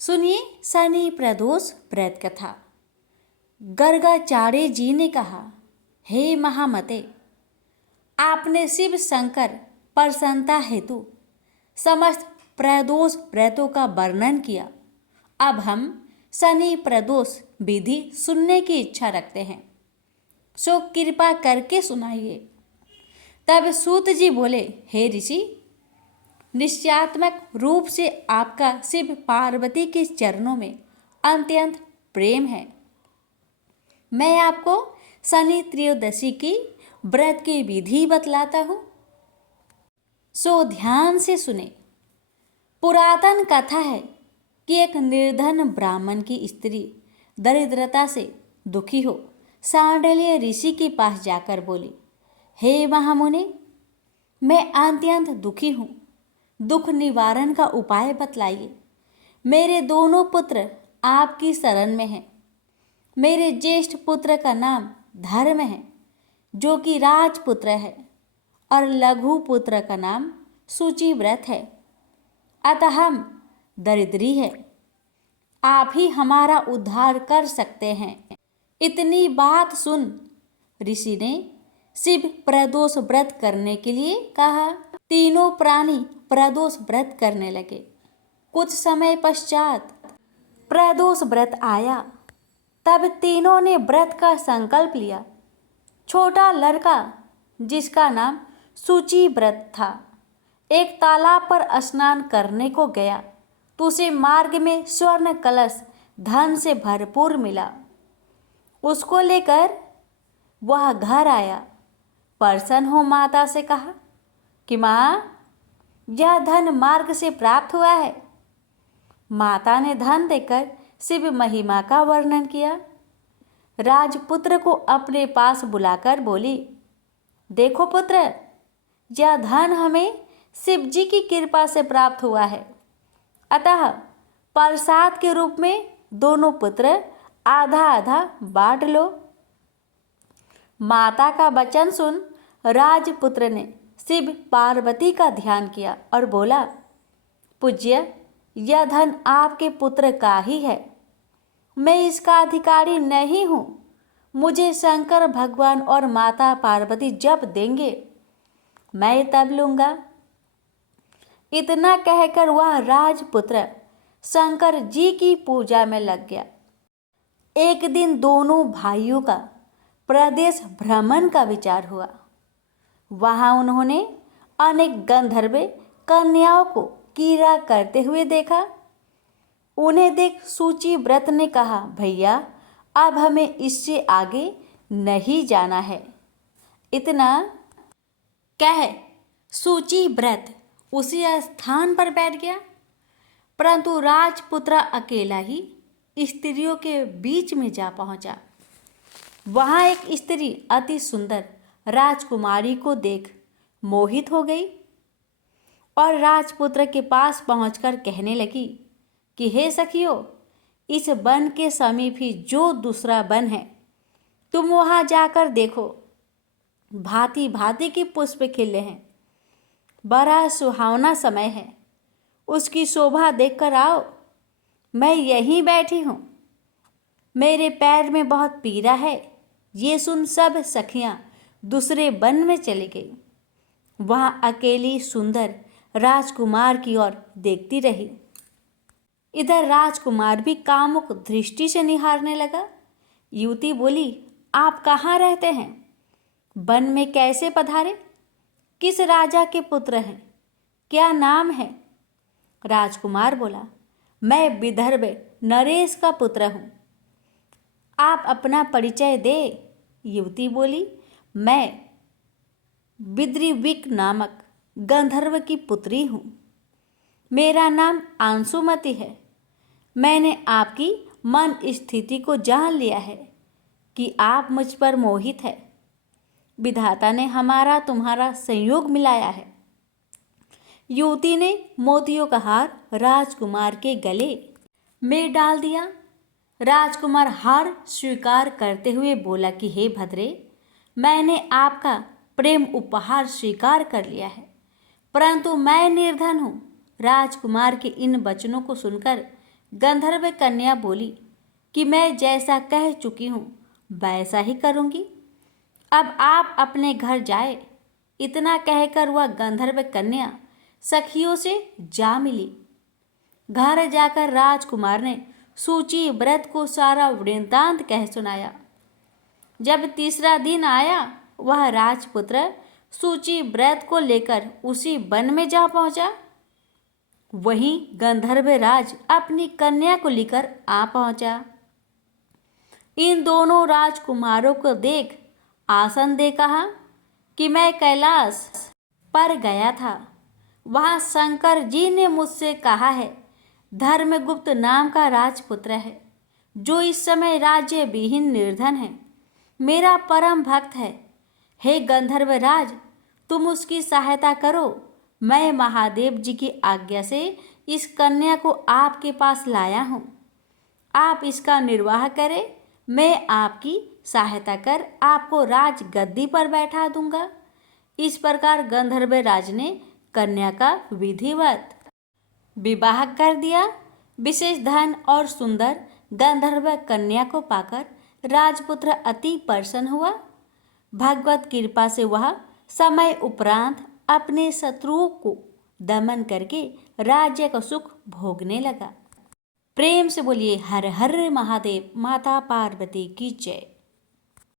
सुनिए शनि प्रदोष व्रत कथा। गर्गाचार्य जी ने कहा, हे महामते, आपने शिव शंकर प्रसन्नता हेतु समस्त प्रदोष व्रतों का वर्णन किया। अब हम शनि प्रदोष विधि सुनने की इच्छा रखते हैं, सो कृपा करके सुनाइए। तब सूत जी बोले, हे ऋषि, निश्चयात्मक रूप से आपका शिव पार्वती के चरणों में अत्यंत प्रेम है। मैं आपको शनि त्रयोदशी की व्रत की विधि बतलाता हूँ, सो ध्यान से सुने। पुरातन कथा है कि एक निर्धन ब्राह्मण की स्त्री दरिद्रता से दुखी हो सांडल्य ऋषि के पास जाकर बोली, हे महामुनि, मैं अत्यंत दुखी हूँ, दुख निवारण का उपाय बतलाइए। मेरे दोनों पुत्र आपकी शरण में हैं। मेरे ज्येष्ठ पुत्र का नाम धर्म है, जो कि राजपुत्र है, और लघु पुत्र का नाम सूचिव्रत है, अतः हम दरिद्री है। आप ही हमारा उद्धार कर सकते हैं। इतनी बात सुन ऋषि ने शिव प्रदोष व्रत करने के लिए कहा। तीनों प्राणी प्रदोष व्रत करने लगे। कुछ समय पश्चात प्रदोष व्रत आया। तब तीनों ने व्रत का संकल्प लिया। छोटा लड़का, जिसका नाम सूची व्रत था, एक तालाब पर स्नान करने को गया तो उसे मार्ग में स्वर्ण कलश धन से भरपूर मिला। उसको लेकर वह घर आया। प्रसन्न हो माता से कहा कि माँ, यह धन मार्ग से प्राप्त हुआ है। माता ने धन देकर शिव महिमा का वर्णन किया। राजपुत्र को अपने पास बुलाकर बोली, देखो पुत्र, यह धन हमें शिव जी की कृपा से प्राप्त हुआ है, अतः प्रसाद के रूप में दोनों पुत्र आधा आधा बांट लो। माता का वचन सुन राजपुत्र ने शिव पार्वती का ध्यान किया और बोला, पूज्य, यह धन आपके पुत्र का ही है, मैं इसका अधिकारी नहीं हूँ। मुझे शंकर भगवान और माता पार्वती जब देंगे, मैं तब लूँगा। इतना कहकर वह राजपुत्र शंकर जी की पूजा में लग गया। एक दिन दोनों भाइयों का प्रदेश भ्रमण का विचार हुआ। वहाँ उन्होंने अनेक गंधर्व कन्याओं को कीड़ा करते हुए देखा। उन्हें देख सूची व्रत ने कहा, भैया, अब हमें इससे आगे नहीं जाना है। इतना कह सूची व्रत उसी स्थान पर बैठ गया, परंतु राजपुत्र अकेला ही स्त्रियों के बीच में जा पहुंचा। वहाँ एक स्त्री अति सुंदर राजकुमारी को देख मोहित हो गई और राजपुत्र के पास पहुंचकर कहने लगी कि हे सखियों, इस वन के समीप ही जो दूसरा वन है, तुम वहां जाकर देखो। भांति भांति के पुष्प खिले हैं, बड़ा सुहावना समय है, उसकी शोभा देखकर आओ। मैं यहीं बैठी हूँ, मेरे पैर में बहुत पीड़ा है। ये सुन सब सखियां दूसरे वन में चली गई। वहाँ अकेली सुंदर राजकुमार की ओर देखती रही। इधर राजकुमार भी कामुक दृष्टि से निहारने लगा। युवती बोली, आप कहाँ रहते हैं? वन में कैसे पधारे? किस राजा के पुत्र हैं? क्या नाम है? राजकुमार बोला, मैं विदर्भ नरेश का पुत्र हूँ। आप अपना परिचय दे। युवती बोली, मैं विद्रिविक नामक गंधर्व की पुत्री हूँ। मेरा नाम अंशुमति है। मैंने आपकी मन स्थिति को जान लिया है कि आप मुझ पर मोहित है। विधाता ने हमारा तुम्हारा संयोग मिलाया है। युवती ने मोतियों का हार राजकुमार के गले में डाल दिया। राजकुमार हार स्वीकार करते हुए बोला कि हे भद्रे, मैंने आपका प्रेम उपहार स्वीकार कर लिया है, परंतु मैं निर्धन हूँ। राजकुमार के इन वचनों को सुनकर गंधर्व कन्या बोली कि मैं जैसा कह चुकी हूँ वैसा ही करूँगी। अब आप अपने घर जाए। इतना कहकर वह गंधर्व कन्या सखियों से जा मिली। घर जाकर राजकुमार ने सूची व्रत को सारा वृत्तांत कह सुनाया। जब तीसरा दिन आया, वह राजपुत्र सूची व्रत को लेकर उसी वन में जा पहुंचा। वहीं गंधर्व राज अपनी कन्या को लेकर आ पहुंचा। इन दोनों राजकुमारों को देख आसन दे कहा कि मैं कैलाश पर गया था। वहां शंकर जी ने मुझसे कहा है, धर्मगुप्त नाम का राजपुत्र है जो इस समय राज्य विहीन निर्धन है, मेरा परम भक्त है। हे गंधर्व राज, तुम उसकी सहायता करो। मैं महादेव जी की आज्ञा से इस कन्या को आपके पास लाया हूँ। आप इसका निर्वाह करें। मैं आपकी सहायता कर आपको राज गद्दी पर बैठा दूंगा। इस प्रकार गंधर्व राज ने कन्या का विधिवत विवाह कर दिया। विशेष धन और सुंदर गंधर्व कन्या को पाकर राजपुत्र अति प्रसन्न हुआ। भगवत कृपा से वह समय उपरांत अपने शत्रुओं को दमन करके राज्य का सुख भोगने लगा। प्रेम से बोलिए हर हर महादेव। माता पार्वती की जय।